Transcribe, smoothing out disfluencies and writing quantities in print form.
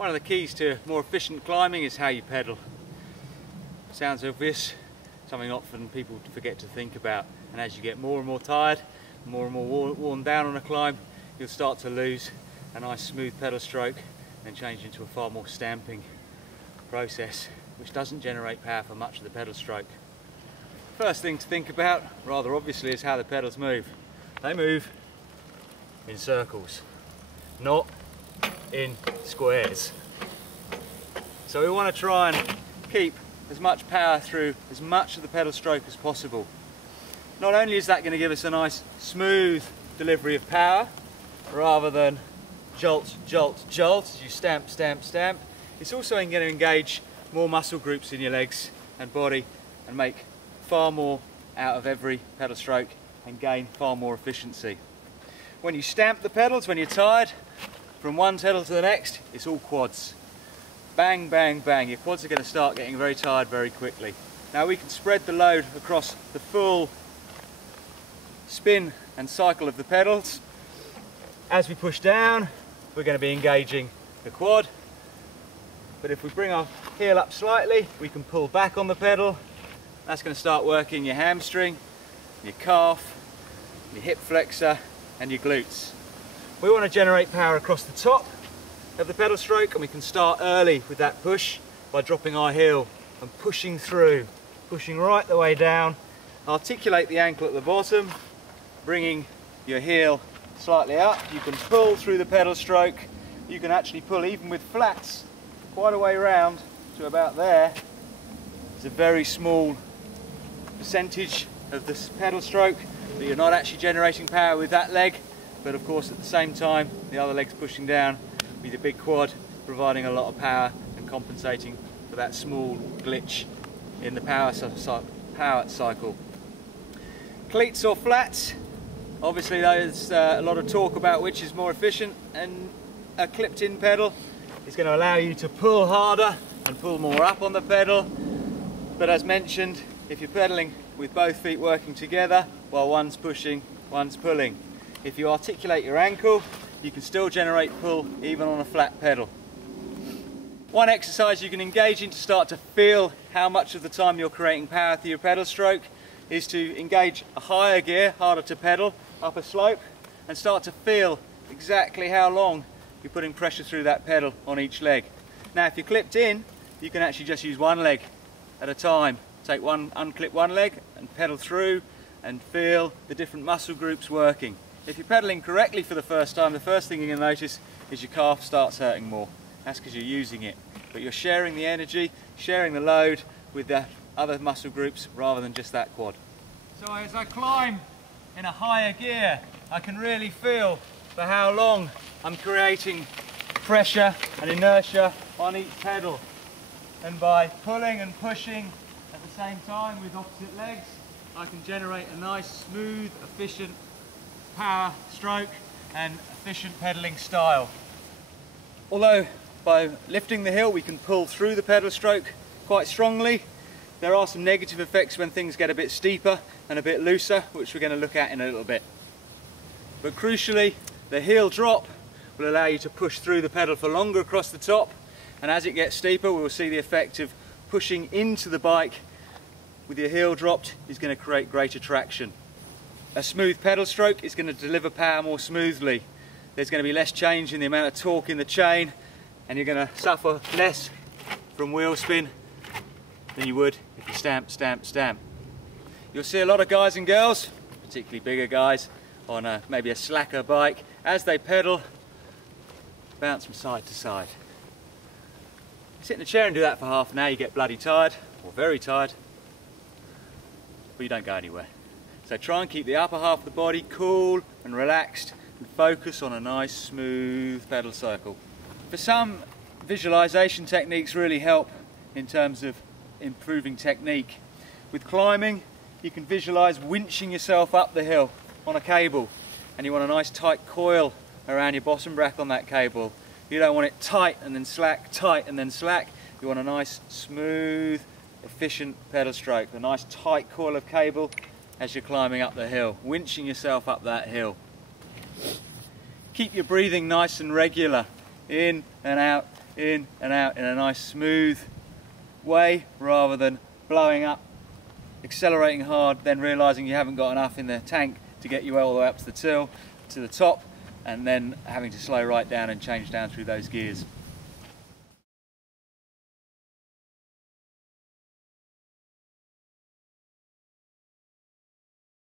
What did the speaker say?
One of the keys to more efficient climbing is how you pedal. Sounds obvious, something often people forget to think about, and as you get more and more tired, more and more worn down on a climb, you'll start to lose a nice smooth pedal stroke and change into a far more stamping process, which doesn't generate power for much of the pedal stroke. First thing to think about, rather obviously, is how the pedals move. They move in circles, not in squares. So we want to try and keep as much power through as much of the pedal stroke as possible. Not only is that going to give us a nice smooth delivery of power, rather than jolt, jolt, jolt as you stamp, stamp, stamp, it's also going to engage more muscle groups in your legs and body and make far more out of every pedal stroke and gain far more efficiency. When you stamp the pedals, when you're tired, from one pedal to the next, it's all quads. Bang, bang, bang. Your quads are going to start getting very tired very quickly. Now we can spread the load across the full spin and cycle of the pedals. As we push down, we're going to be engaging the quad. But if we bring our heel up slightly, we can pull back on the pedal. That's going to start working your hamstring, your calf, your hip flexor and your glutes. We want to generate power across the top of the pedal stroke, and we can start early with that push by dropping our heel and pushing through, pushing right the way down. Articulate the ankle at the bottom, bringing your heel slightly up. You can pull through the pedal stroke. You can actually pull even with flats quite a way round to about there. It's a very small percentage of this pedal stroke that you're not actually generating power with that leg, but of course at the same time the other leg's pushing down with the big quad, providing a lot of power and compensating for that small glitch in the power cycle. Cleats or flats, obviously there's a lot of talk about which is more efficient, and a clipped in pedal is going to allow you to pull harder and pull more up on the pedal, but as mentioned, if you're pedaling with both feet working together while one's pushing, one's pulling, if you articulate your ankle, you can still generate pull even on a flat pedal. One exercise you can engage in to start to feel how much of the time you're creating power through your pedal stroke is to engage a higher gear, harder to pedal, up a slope, and start to feel exactly how long you're putting pressure through that pedal on each leg. Now if you're clipped in, you can actually just use one leg at a time. Unclip one leg and pedal through and feel the different muscle groups working. If you're pedaling correctly for the first time, the first thing you're going to notice is your calf starts hurting more. That's because you're using it. But you're sharing the energy, sharing the load with the other muscle groups rather than just that quad. So as I climb in a higher gear, I can really feel for how long I'm creating pressure and inertia on each pedal. And by pulling and pushing at the same time with opposite legs, I can generate a nice, smooth, efficient power stroke and efficient pedaling style. Although by lifting the heel we can pull through the pedal stroke quite strongly, there are some negative effects when things get a bit steeper and a bit looser, which we're going to look at in a little bit. But crucially, the heel drop will allow you to push through the pedal for longer across the top, and as it gets steeper we will see the effect of pushing into the bike with your heel dropped is going to create greater traction. A smooth pedal stroke is going to deliver power more smoothly. There's going to be less change in the amount of torque in the chain, and you're going to suffer less from wheel spin than you would if you stamp, stamp, stamp. You'll see a lot of guys and girls, particularly bigger guys, on maybe a slacker bike, as they pedal, bounce from side to side. You sit in a chair and do that for half an hour, you get bloody tired, or very tired, but you don't go anywhere. So try and keep the upper half of the body cool and relaxed and focus on a nice smooth pedal circle. For some, visualization techniques really help in terms of improving technique. With climbing, you can visualize winching yourself up the hill on a cable, and you want a nice tight coil around your bottom bracket on that cable. You don't want it tight and then slack, tight and then slack. You want a nice smooth, efficient pedal stroke, a nice tight coil of cable as you're climbing up the hill, winching yourself up that hill. Keep your breathing nice and regular, in and out in and out in a nice smooth way, rather than blowing up, accelerating hard, then realizing you haven't got enough in the tank to get you all the way up to the till, to the top, and then having to slow right down and change down through those gears.